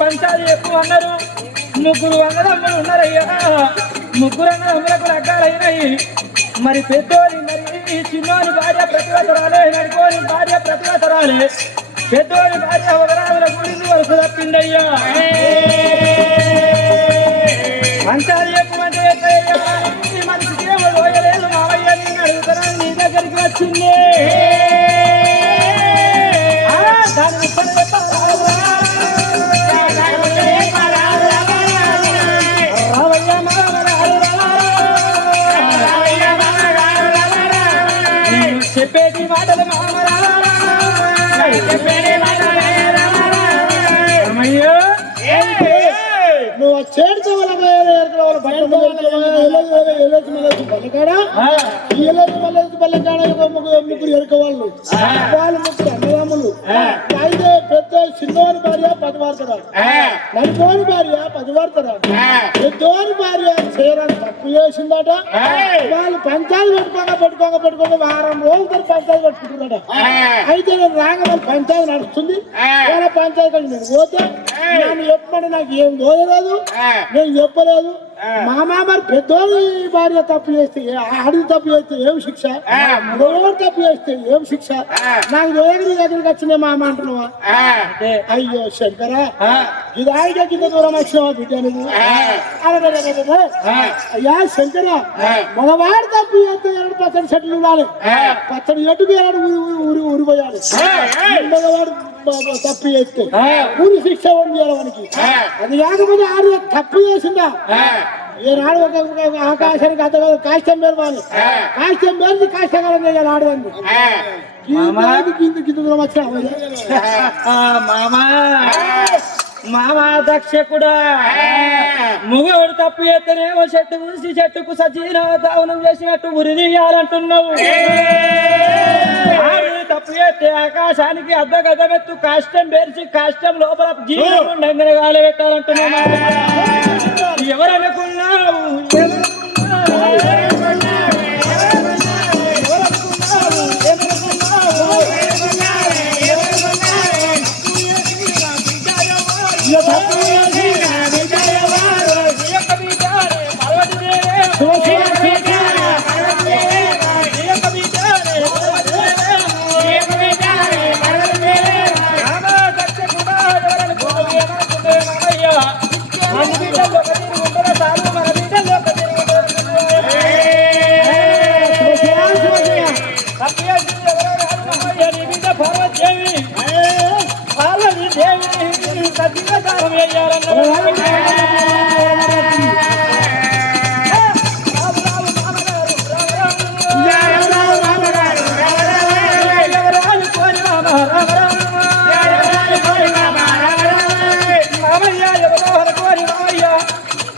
పంచాలు ఎక్కువ అన్నారు. ముగ్గురు అన్నదమ్ములు ఉన్నారయ్యా. ముగ్గురు అన్నదమ్ములకు రకాలైనవి. మరి పెద్దోని మరి చిన్నోని భార్య ప్రతివతరాలే, నడుకోని భార్య ప్రతివతరాలే. పెద్దోని భార్య వదరాదుల గురించి వలస తప్పిందయ్యా. పంచాలు ఎక్కువ అంటే మనిషికి ఏమో లోయలేదు. మావయ్య నిన్ను అడుగుతారా, నీ దగ్గరికి వచ్చింది. దాని చెప్పేటి మాటలు మామయ్యో నువ్వు చేడుతో ముగ్గురు ఎరుక వాళ్ళు ముగ్గురు అన్నదమ్ములు. అయితే పెద్ద చిన్నోని భార్య పదివార్తరాలు, నడుకోని భార్య పదివార్తరాలు. పెద్దోని భార్య చేయడానికి తప్పు చేసిందట. వాళ్ళు పంచాయతీ పెట్టుకోక వారం రోజులు పంచాయతీ పెట్టుకుంటున్నాడ. అయితే నేను రాగానే పంచాయతీ నడుస్తుంది. వాళ్ళ పంచాయతీ నేను పోతే నన్ను చెప్పమని నాకు ఏం దోయలేదు, నేను చెప్పలేదు. మామ మరి పెద్దోని భార్య తప్పు చేస్తే, ఆడి తప్పు చేస్తే ఏం శిక్ష, ఎవరు తప్పు చేస్తే ఏం శిక్ష, నాకు దోయగిరి దగ్గరికి వచ్చిందే మామ అంటున్నావా? అయ్యో శంకరా, ఇది ఆడిగా కింద దూరం వచ్చినావా బిడ్డ నువ్వు? అయ్యా శంకరా, మగవాడు తప్పు చేస్తే 2 పచ్చడి చెట్లు ఉండాలి, పచ్చడి ఎటుకు ఊరిపోయాడు. మగవాడు తప్పు చేస్తే ఊరి శిక్ష చేయాలనికి. అది కాకపోతే ఆడి తప్పు చేసిందా ఈనాడు ఒక ఆకాశానికి అంత కాష్టం పేరు కాష్టం పేరు కాష్టకాలం చేయాలి ఆడదాన్ని. కింద దూరం వచ్చా మామా దక్షకుడా, ముగవుడు తప్పు చేస్తేనేమో చెట్టు చూసి చెట్టుకు సజీన దావనం చేసినట్టు ఉరి తీయాలంటున్నావు. తప్పు చేస్తే ఆకాశానికి అద్దగద్దమెత్తు కాష్టం పేర్చి కాష్టం లోపల జీవితం ఉండంగా గాలి పెట్టాలంటున్నావు. ఎవరనుకున్నావు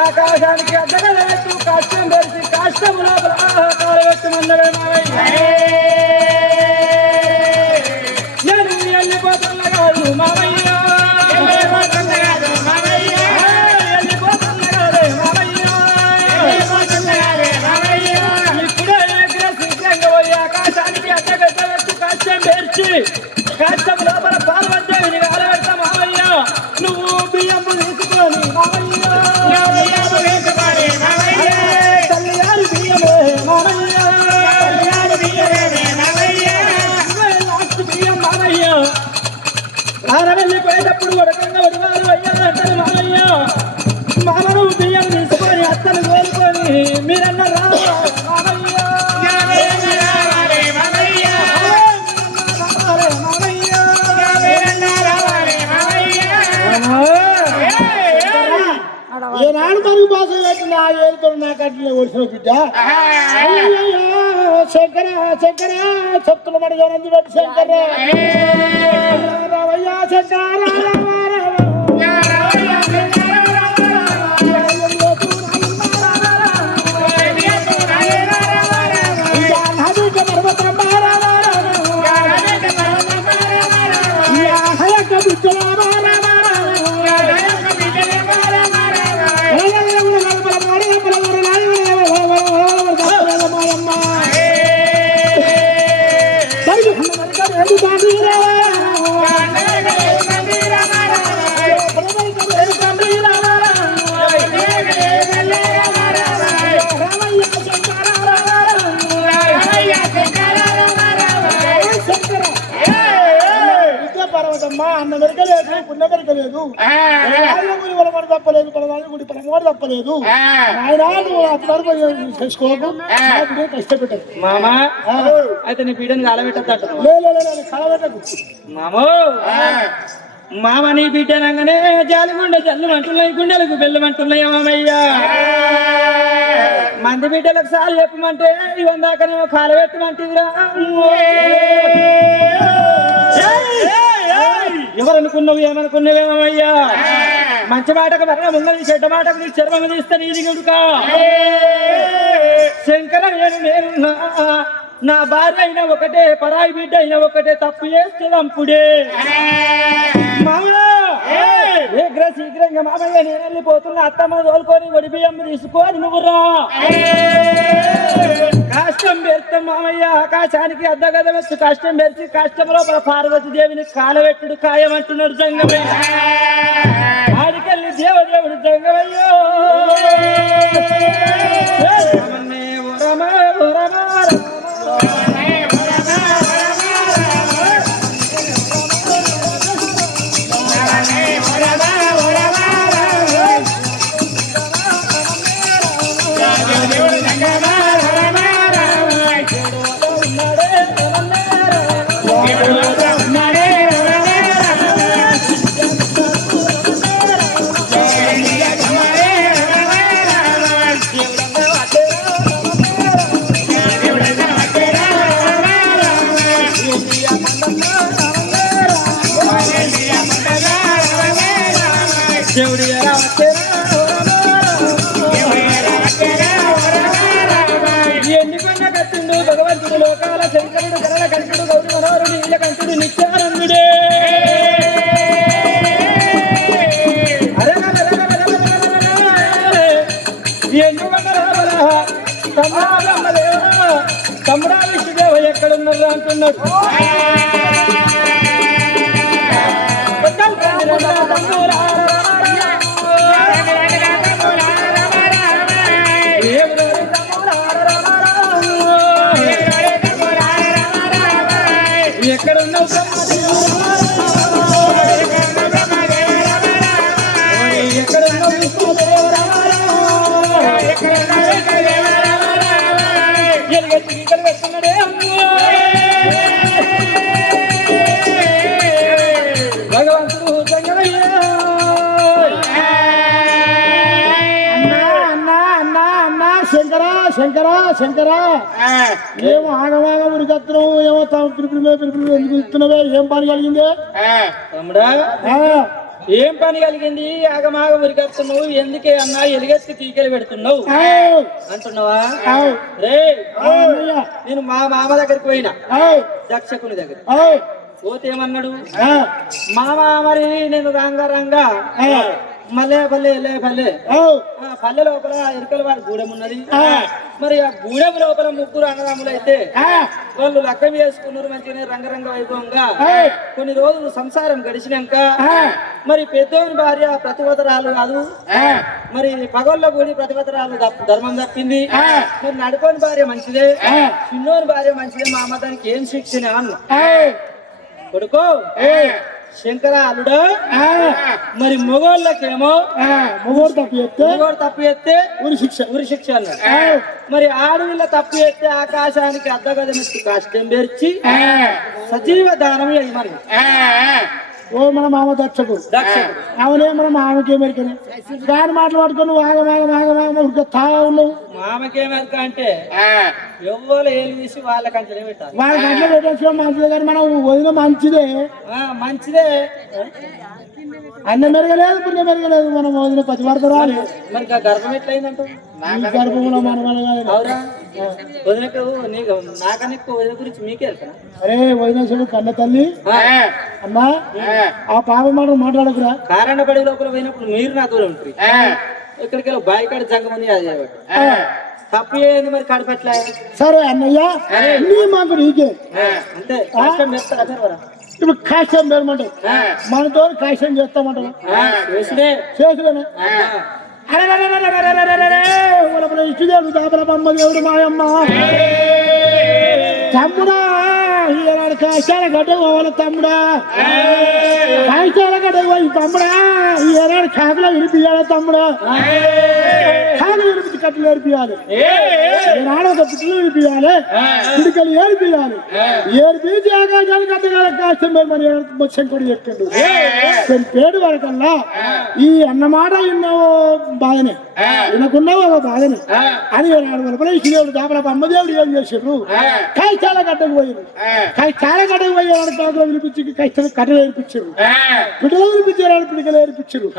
ఆకాశానికి అద్దగలెత్తు కాష్టం పెరిచి కాష్టం లోపల కాలవెట్టుమన్నవే మావయ్య. నేను వెళ్ళిపోతున్నా కాదు మావయ్య, వెళ్ళిపోతున్నా కాదే మావయ్య. ఇప్పుడే శీఘ్రంగా పోయి ఆకాశానికి అద్దగలెత్తు కాష్టం పెరిచి కాష్టం లోపల పాల్వందేవిని కాలవెట్ట మావయ్య. నువ్వు బియ్యం తీసుకొని మావయ్య, వెళ్ళిపోయేటప్పుడు ఉడకంగా ఉడివారు అయ్యారంటారు మామయ్య. మామను బియ్యం తీసుకొని అత్తను కోరుకొని మీరన్న ఏనాడు మరుగు భాష పెట్టిన ఆ ఏడుతో నా కట్టిన వచ్చిన బిడ్డ. శంకర శంకర చెప్తున్న మాట జనంది పెట్టి శంకర రావయ్యా శంకర Mandira తప్పలేదమ్మా, అన్న వెరకలేదు, పుణ్య వెరకలేదు, గుడి పొలమని తప్పలేదు, పొలవాళ్ళ గుడి పొలమోడు తప్పలేదు. ఆయన నువ్వు అప్పటివరకు చేసుకోకు, కష్టపెట్టదు. మామా అయితే నీ బిడ్డను కాలబెట్టద్దు. లేదు కలబెట్టకు మామో మామ నీ బిడ్డనగానే జాలిగుండె జల్లు అంటున్నాయి, గుండెలకు బెల్లం అంటున్నాయి. మామయ్యా మంది బిడ్డలకు సార్లు చెప్పమంటే ఇవందాకనేమో కాలబెట్టమంటిదిరా. ఎవరనుకున్నావు ఏమనుకున్నావేమయ్యా? మంచి మాటకు మరణం ఉన్నది, చెడ్డ మాటకు నీ చర్మం తీస్తే నీది గుడుక. శంకర నేనున్నా, నా భార్య అయినా ఒకటే, పరాయి బిడ్డ అయినా ఒకటే, తప్పు చేస్తే లంపుడే. మామయ్య శీఘ్రంగా మామయ్య నేను వెళ్ళిపోతున్నా, అత్తమ్మ తోలుకొని ఒడి బియ్యం తీసుకొని నువ్వు రా. కాష్టం పెడతాం మామయ్య, ఆకాశానికి అద్దగద వచ్చి కష్టం పెరిచి కష్టం లోపల పార్వతి దేవిని కాలబెట్టుడు ఖాయమంటున్నాడు జంగమయ్య. ఆడికెళ్ళి దేవదేవుడు జంగమయ్యో ఎన్నికొన్న కత్తుండు భగవంతుడు, లోకాల శంకరుడు, గరళ కంఠుడు, గౌరి మనోహరుడు, నీల కంఠుడు, నిత్యానందుడే. తమ్ముడా విష్ణుదేవ ఎక్కడున్నారు అంటున్నాడు. ఎక్కడున్నావు ఎక్కడున్నావు ఎలుగెత్తి పెడుతున్నాడే భగవంతుడు జంగమయ్యా. శంకరా ఏమో ఆగమాగ ఉరికత్తున్నావు, ఏమో పిలుపులు ఎందుకు ఇస్తున్నావే? ఏం పని కలిగిందే తమ్ముడా? ఏం పని కలిగింది? ఆగమాగ ఉరికత్తున్నావు ఎందుకే అన్నా? ఎలుగెత్తి టీకెలు పెడుతున్నావు అంటున్నావా? రే నేను మా మామ దగ్గరికి పోయినా, దక్షకుని దగ్గర పోతే ఏమన్నాడు మామ, మరి నేను రంగా మళ్ళీ పల్లె లోపల ఎరుకల వారి గూడెం ఉన్నది. మరి ఆ గూడెం లోపల ముగ్గురు అన్నదమ్ములు అయితే వాళ్ళు లక్కం వేసుకున్నారు మంచిగానే రంగరంగ వైభవంగా. కొన్ని రోజులు సంసారం గడిచినాక మరి పెద్దోని భార్య ప్రతివతరాలు కాదు, మరి పగోళ్ళ కూడి ప్రతివతరాలు ధర్మం తప్పింది. మరి నడుకోని భార్య మంచిదే, చిన్నోని భార్య మంచిదే, మా అమ్మ దానికి ఏం శిక్షణ అన్న కొడుకో శంకర అల్లుడు. మరి మొగోళ్ళకేమో మొగోడు తప్పు చేస్తే ఉరి శిక్ష అన్నాడు. మరి ఆడవిళ్ళ తప్పు చేస్తే ఆకాశానికి అద్దగదమెత్తి కష్టం పెరిచి సజీవ దానం మరి. ఓ మన మామ దక్షకుడు, అవునే మన మామకే మెరికనే దాని మాటలు పట్టుకొని తా ఉన్నావు. మామకేమెరక అంటే ఎవ్వరు ఏలు తీసి వాళ్ళ కంటలే పెట్టాలి, వాళ్ళ కంటలో పెట్టేసి మంచిదే. కానీ మనం వదిన మంచిదే మంచిదే, అన్న మెరగలేదు పుణ్య మెరగలేదు, మనం వదిన పతివార్తరాలు. మరి గర్భం ఎట్లయిందంట? గర్భంలో మన వదినకు నీకు నాకన్నా ఎక్కువ వదిన గురించి మీకే వెళ్తారా? అరే వదినేశ్వరుడు కన్న తల్లి అన్నా, ఆ పాప మాట మాట్లాడకురా. కారణ పడి లోపల పోయినప్పుడు మీరు నా దూరం ఉంటుంది, ఇక్కడికి వెళ్ళి బాయికాడ జంగమని అది తప్పు ఏంది మరి కడపట్లే. సరే అన్నయ్య నీ మాకు నీకే అంతే. కష్టం చేస్తారా? ఇప్పుడు కాశ్యం పేరమంటే మనతో కాశ్యం చేస్తామంటారు. చేసులేనా? ఇష్టదేవుడు దాపల బొమ్మ దేవుడు మాయమ్మ తమ్ముడా ఈనాడు కాశాల గడ్డ పోవాలి తమ్ముడా, కాశాల గడ్డ పోయి తమ్ముడా ఈనాడు కాకులో వినిపించాలి తమ్ముడా, కాకులు వినిపించి కట్టలు ఏడిపియాలి, ఈనాడు ఒక పిట్టలు వినిపించాలి, పిడికలు ఏడిపియాలి, ఏడిపించి ఆకాశానికి అడ్డగాల కాష్టం మరి శంకుడు చెప్పిండు. పేడు వరకల్లా ఈ అన్నమాట విన్నావో బాధనే, వినకున్నావో బాధనే అని వెలుపల దేవుడు దాపల అమ్మదేవుడు ఏం చేసిండ్రు, కైశాల గడ్డకు పోయిండు, కైశాల గడ్డకు పోయి కాకులో వినిపించి కైశాల కట్టలు ఏడిపించారు, పిట్టలు వినిపించారు, పిడికలు ఏడిపించారు,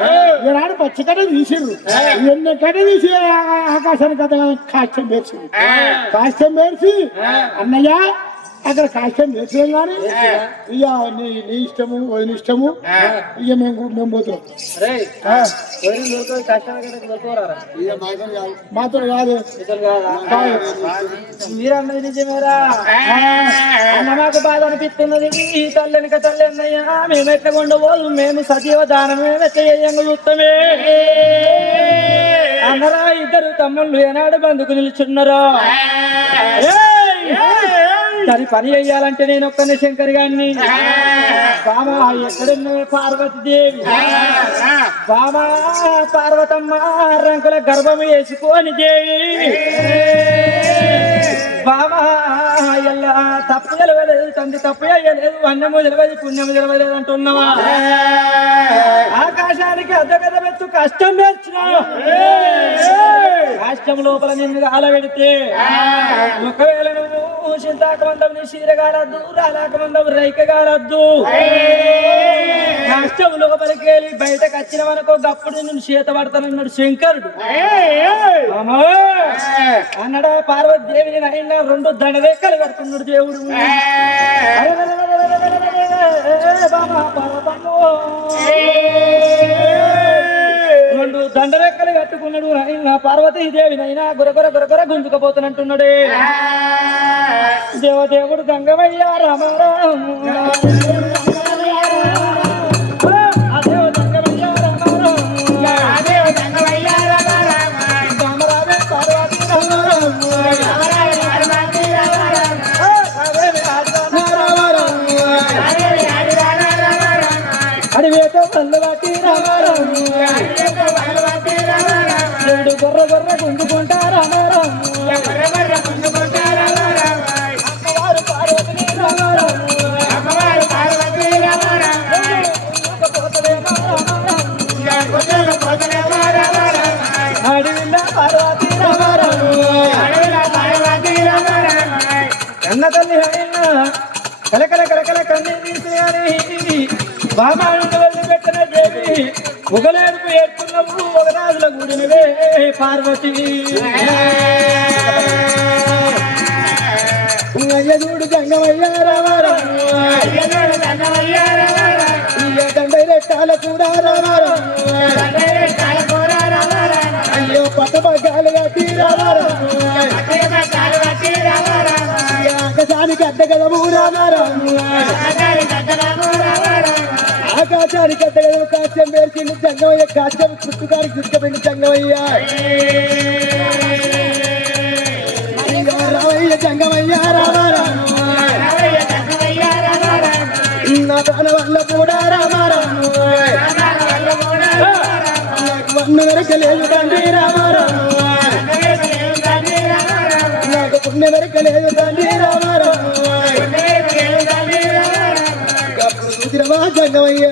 ఈనాడు పచ్చి కట్ట తీసిండ్రు, ఎన్ని కట్ట తీసి ఆకాశానికి అడ్డగా కాష్టం పేర్చింది, కాష్టం పేర్చి అన్నయ్య అక్కడ కాష్టం నేర్చాం కానీ ఇక నీ ఇష్టము వదిన ఇష్టము ఇక మేము పోతున్నాం. మాతో కాదు మీరన్నది నిజమేరా అన్న మాకు బాధ అనిపిస్తున్నది, ఈ తల్లెనక తల్లి అన్నయ్యా మేము ఎట్లా కొండబోదు, మేము సజీవ దానమే చూస్తామే అన్నరా ఇద్దరు తమ్ముళ్ళు ఏనాడు బందుకు నిలుచున్నారా, దాని పని చెయ్యాలంటే నేను ఒక్కనే శంకర్ గారిని, బాబా ఎక్కడున్నా పార్వతీదేవి, బాబా పార్వతమ్మ రంకుల గర్భం వేసుకొని దేవి, బాబా ఎలా తప్పు తెలవలేదు, తండ్రి తప్పు అయ్యలేదు, అన్నము తెలవదు పుణ్యము తెలవలేదు అంటున్నావా, ఆకాశానికి అద్దగద పెట్టు కష్టం నేర్చినావు, కష్టం లోపల నిన్ను కాలబెడితే ఒకవేళ నువ్వు చింతాకమందం నీ చీర కాలద్దు, రాలాకమందం రైక కాలద్దు, కష్టం లోపలికి వెళ్ళి బయటకు వచ్చిన మనకు గప్పుడు నిన్ను చేత పడతానన్నాడు శంకరుడు. అన్నాడా పార్వతీదేవిని అయినా రెండు దండరేఖలు కడుతున్నాడు దేవుడు, రెండు దండరెక్కలు కట్టుకున్నాడు అయినా పార్వతీదేవినైనా గురగొర గురగొర గుంజుకపోతున్నట్టున్నాడే, దేవదేవుడు గంగమయ్య రామారాం అడివేతో పల్లవాటి రామారాం గొర్ర గొర్ర గుంజుకుంటా రామారాం, అమ్మవారు పార్వతిని రామారాం, అడవిల్ల పార్వతి రామారాం, కన్న తల్లి అయినా కలకల కలకల కన్నీ తీసేయాలి, బామాను వెళ్ళి పెట్టిన దేవి ఒకలేడుపు ఏడుకున్నావు, ఒక రాజుల గుడినవే పార్వతి, అయ్యదూడు గంగమయ్య రామారాం, దండై రెట్టాల కూడా రామారాం, అయ్యో పట్టబగ్గాలు కట్టి రామారాం, ఆకాశానికి అడ్డగలము రామారాం, ఆకాశానికి అడ్డగలము కాశ్యం పేర్చింది జంగమయ్య, కాశ్యం పుట్టుకానికి దుఃఖపెండి జంగమయ్య, రామయ్య జంగమయ్య రామారాం, నా తన వల్ల కూడా రామారాం, వన్ను వరకు లేదు తండ్రి రామారాం, నాకు పుణ్య వరకు లేదు తండ్రి రామారాం, జంగమయ్య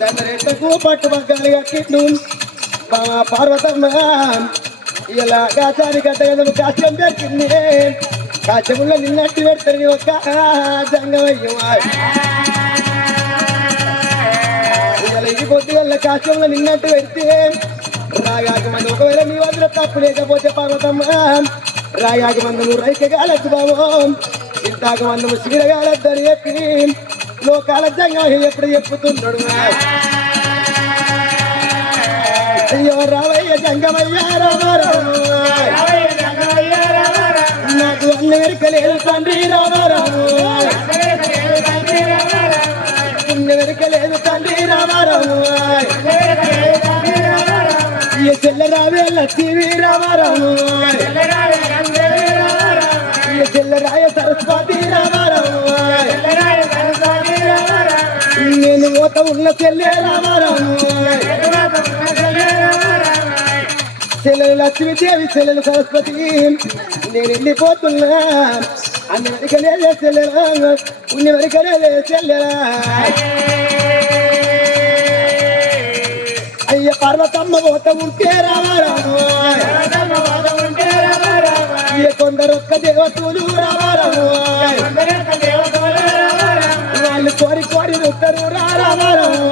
దండరెట్టకు పట్టు పగ్గాలు కట్టిండు పార్వతమ్మ, ఇలా కాచానికి అడ్డగదము కాశ్యం దొరికింది, కాశ్యముల్లో నిన్నట్టు పెడతారు ఒక జంగమయ్య, ఇలా ఇది పొద్దు వల్ల కాశ్యంలో నిన్నట్టు పెడితే రాగాకి మంది, ఒకవేళ మీ వద్ద తప్పు లేకపోతే పార్వతమ్మ రాగాకి మందము రైక కాలద్దు బాబు, ఇంతాక మందము సీడగాలద్దు అని చెప్పి లోకాల జంగమయ్య ఎప్పుడు చెప్పుతున్నాడు, అయ్యో రావయ్య జంగమయ్య రామారాం, నాకు అన్ని వెరకలేదు తండ్రి రామారాం, అన్ని వెరకలేదు తండ్రి రామారాం, ఈ చెల్లరావే లక్ష్మీ రామారాం, ఈ చెల్లరాయ సరస్వతి రామారాం, ఉన్న చెల్లె రామారావు చెల్లెలు లక్ష్మీదేవి చెల్లెలు సరస్వతి నేను వెళ్ళిపోతున్నా అన్ని వరకలే చెల్లెలా ఉన్ని వరకలే చెల్లెలా అయ్య పర్వతమ్మ పోత ఉంటే రామారావు కొందరొక్క దేవతలు రామారావు వాళ్ళు కోరి కోరి ఉత్తరు రామారావు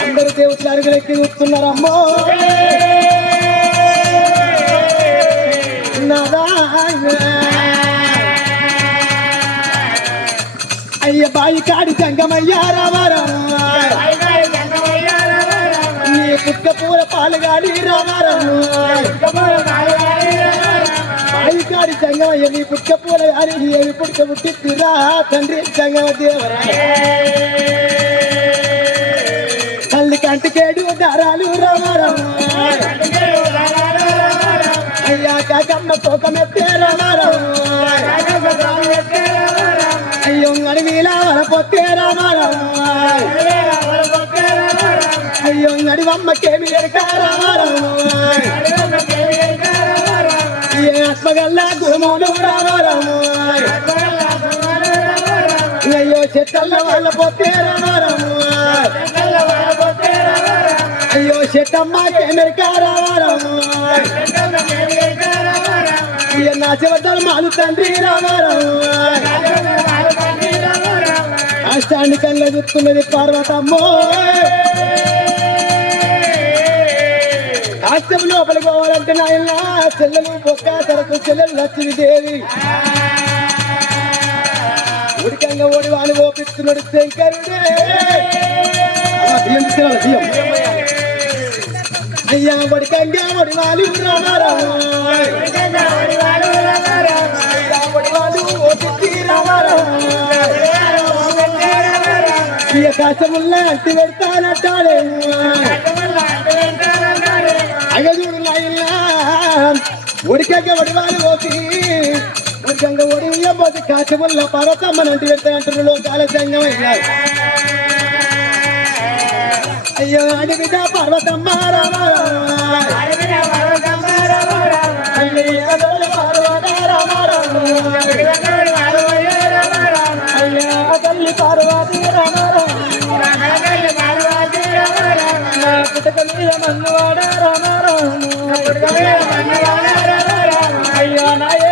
అందరు దేవతలు అరుగులెక్కి చూస్తున్నారమ్మో అయ్య బాయి కాడి జంగమయ్యా రామారావు నీ పుట్ట పూర పాలుగాడి రామారావు బాయి కాడి జంగమయ్య నీ పుట్ట పూల అని ఏమి పుట్ట పుట్టిరా తండ్రి జంగమ దేవరా తల్లి కంటికేడు దారాలు రామారావు అయ్యా కాకమ్మ తోకమెత్తే రామారావు అయ్యో అడవిలా వరపొత్తే రామారావు అయ్యో అడివమ్మకేమి ఎరక రామారావు ఏ ఆత్మగల్లా గురుములు రామారావు అయ్యో చెట్టల్ల వాళ్ళ పొత్తే రామారావు అయ్యో చెట్టమ్మకేమెరక రామారావు నా చివద్దలు మాలు తండ్రి రామారావు అష్టాన్ని కళ్ళ చూస్తున్నది పార్వతమ్మో కాష్టం లోపలికి పోవాలంటే నాయన చెల్లెలు బొక్క తరకు చెల్లెలు లక్ష్మీదేవి ఉడికంగా ఓడి వాళ్ళు ఓపిస్తున్నాడు శంకరుడే అయ్యా ఉడికంగా ఓడి వాళ్ళు రామారావు కాశముల్లా అంటి పెడతానంటాడే అయ్యూడు నాయల్లా ఉడికంగా వడివాళ్ళు ఓపి ఉడికంగా ఒడిపోతే కాశముల్లా పర్వతమ్మని అంటి పెడతానంటారు లోకాల సంగమయ్యా అయ్యో అడివిద పర్వతమ్మ తల్లి పార్వతి పుటక మీద మన్నువాడ రామారావు అయ్యా నాయ